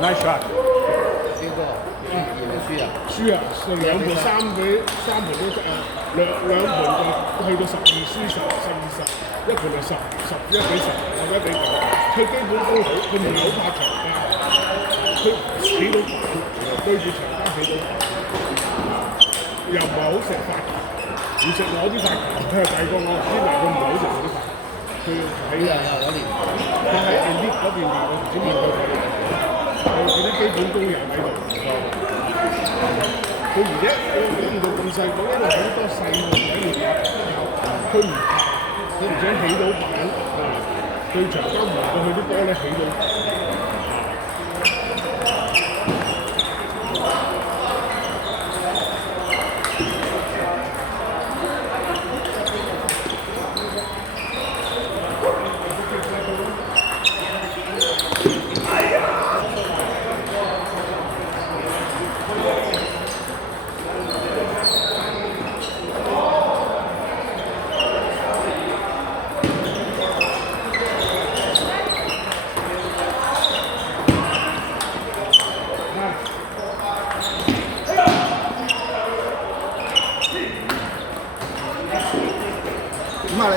Nice shot。輸多，贏定輸啊？輸啊，兩盤3盤都兩盤就去到12輸10，1210，一盤係11比10，或者比9。佢基本功好，佢唔係好怕長交，佢起到板，對住長交起到板，又唔係好食發球，唔食我啲發球。佢係大過我，因為佢唔係好食我啲發球。佢喺嗰年，佢喺 Elite 嗰邊練，我唔知練到佢。佢啲基本功又喺度唔錯。佢而家估唔到咁細個，因為好多細路仔練佢唔怕，佢唔想起到板，對長交唔到佢啲波咧起到板。咁啊你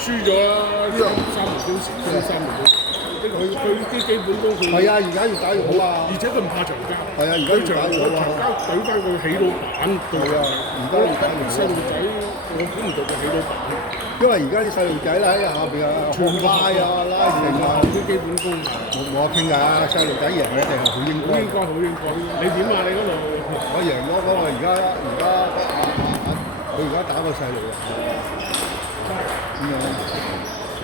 輸咗啦，3盤都輸3盤都。佢啲基本功佢係啊，而家越打越好啊！而且佢唔怕長交。係啊，而家越打越好啊！長交懟翻佢起到板，對啊！而家細路仔，我估唔到佢起到板。因為而家啲細路仔咧喺下邊啊，全拉啊拉成啊，啲基本功冇得傾㗎，細路仔贏一定係好應該。好應該。你點啊？你嗰度？我贏咗嗰個而家佢而家打個細路啊！咁樣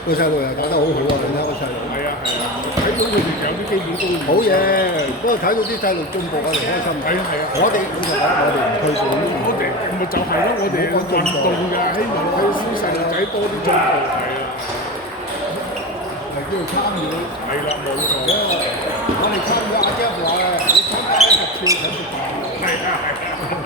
個細路又打得好好啊！你睇個細路。係啊，睇到佢哋有啲基本功。好嘢！不過睇到啲細路進步啊，就開心。係啊係啊。我哋唔退步。我哋咪就係咯，我哋運動㗎，希望佢啲細路仔多啲進步。係啊。係叫做參與。係啦，冇錯。我哋參與阿姐話嘅，你參加一個跳緊嘅大。係啊係啊。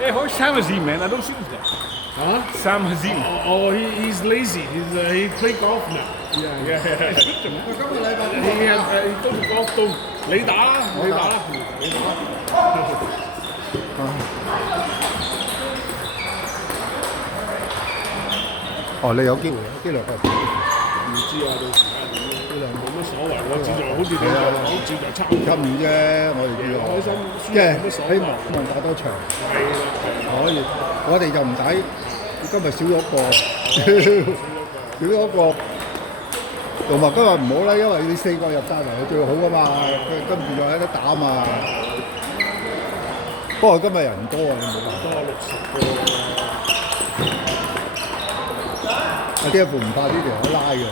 Hey, how's Sam Hazim, man? I don't see him there. Huh? Sam Hazim. Oh, he's lazy. He play golf now. Yeah. 今個禮拜he go to golf 度，你打啦，你打啦，你打啦。哦，你有機會，有機會。唔知啊，到時睇下點咯，冇乜所謂，我志在好似你咁講，志在參與。參與啫，我哋叫開心，即係冇乜所謂。希望打多場，係啦，可以。我哋就唔使，今日少咗一個，少咗一個。同埋今日唔好啦，因為你4個入曬嚟係最好噶嘛，跟住又有得打嘛。不過今日人多啊，你冇辦法。多60個。阿 Jeff 唔怕呢條友拉嘅，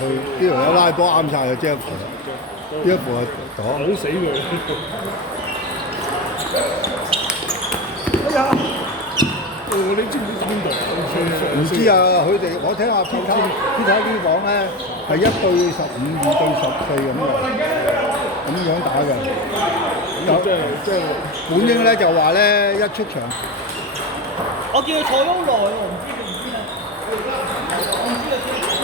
佢呢條友拉波啱晒嘅 Jeff，Jeff 啊擋好死佢！你知唔知邊度？唔知啊，佢哋我聽阿 Peter 啲講咧係1對15、2對14咁樣打嘅。即係本英咧就話咧一出場，我叫佢坐咗好耐喎，唔知佢唔知啊。我唔知佢知。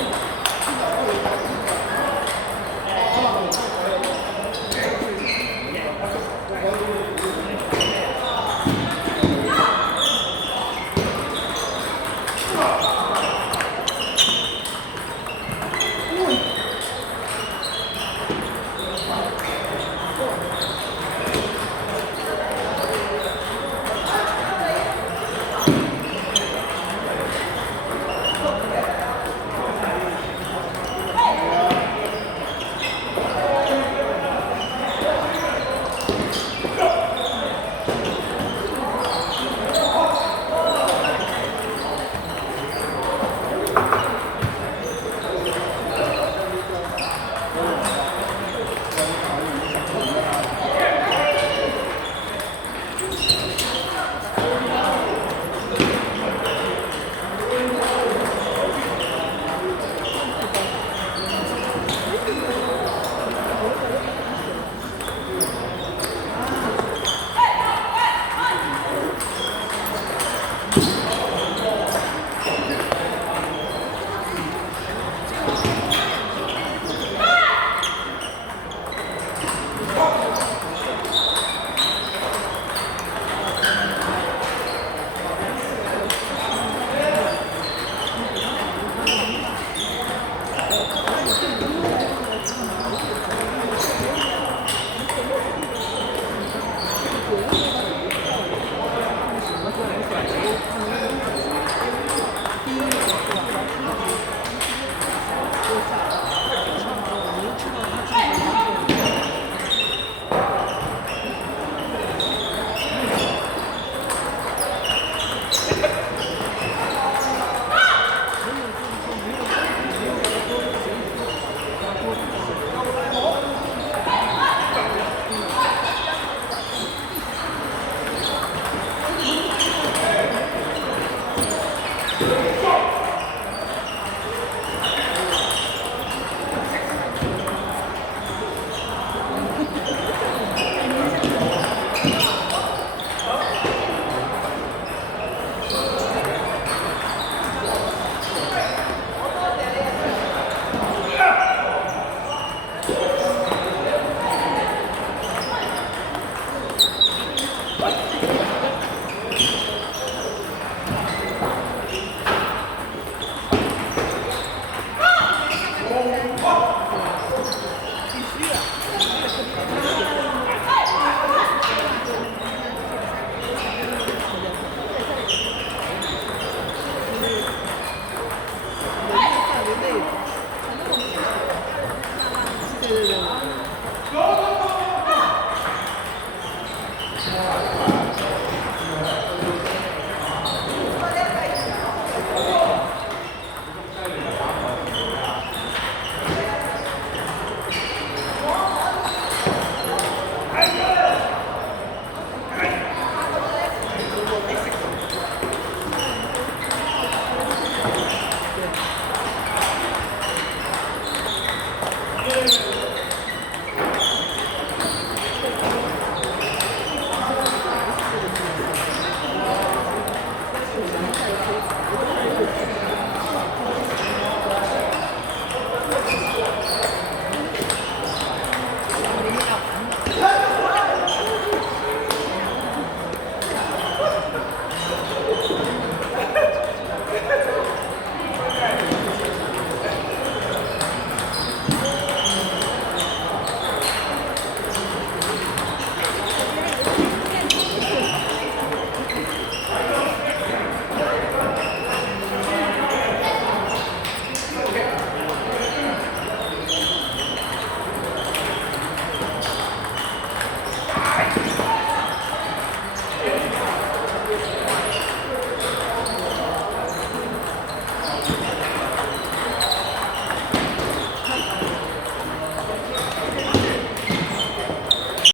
对对对。